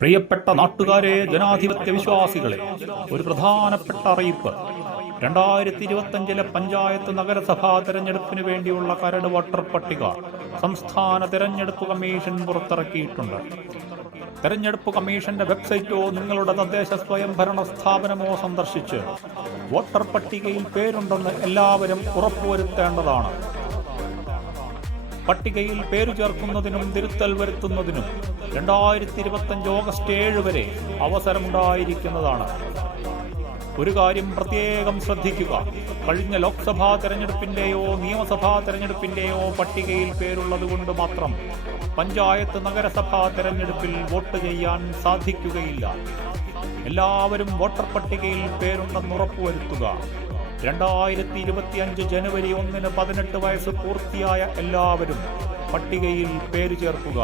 പ്രിയപ്പെട്ട നാട്ടുകാരെ, ജനാധിപത്യ വിശ്വാസികളെ, ഒരു പ്രധാനപ്പെട്ട അറിയിപ്പ്. 2025 പഞ്ചായത്ത് നഗരസഭാ തെരഞ്ഞെടുപ്പിന് വേണ്ടിയുള്ള കരട് വോട്ടർ പട്ടിക സംസ്ഥാന തെരഞ്ഞെടുപ്പ് കമ്മീഷൻ പുറത്തിറക്കിയിട്ടുണ്ട്. തെരഞ്ഞെടുപ്പ് കമ്മീഷന്റെ വെബ്സൈറ്റോ നിങ്ങളുടെ തദ്ദേശ സ്വയംഭരണ സ്ഥാപനമോ സന്ദർശിച്ച് വോട്ടർ പട്ടികയിൽ പേരുണ്ടെന്ന് എല്ലാവരും ഉറപ്പുവരുത്തേണ്ടതാണ്. പട്ടികയിൽ പേരു ചേർക്കുന്നതിനും തിരുത്തൽ വരുത്തുന്നതിനും 2025 ഓഗസ്റ്റ് 7 വരെ അവസരമുണ്ടായിരിക്കുന്നതാണ്. ഒരു കാര്യം പ്രത്യേകം ശ്രദ്ധിക്കുക: കഴിഞ്ഞ ലോക്സഭാ തെരഞ്ഞെടുപ്പിന്റെയോ നിയമസഭാ തെരഞ്ഞെടുപ്പിന്റെയോ പട്ടികയിൽ പേരുള്ളതുകൊണ്ട് മാത്രം പഞ്ചായത്ത് നഗരസഭാ തെരഞ്ഞെടുപ്പിൽ വോട്ട് ചെയ്യാൻ സാധിക്കുകയില്ല. എല്ലാവരും വോട്ടർ പട്ടികയിൽ പേരുണ്ടെന്ന് ഉറപ്പുവരുത്തുക. 2025 ജനുവരി 1 18 വയസ്സ് പൂർത്തിയായ എല്ലാവരും പട്ടികയിൽ പേര് ചേർക്കുക.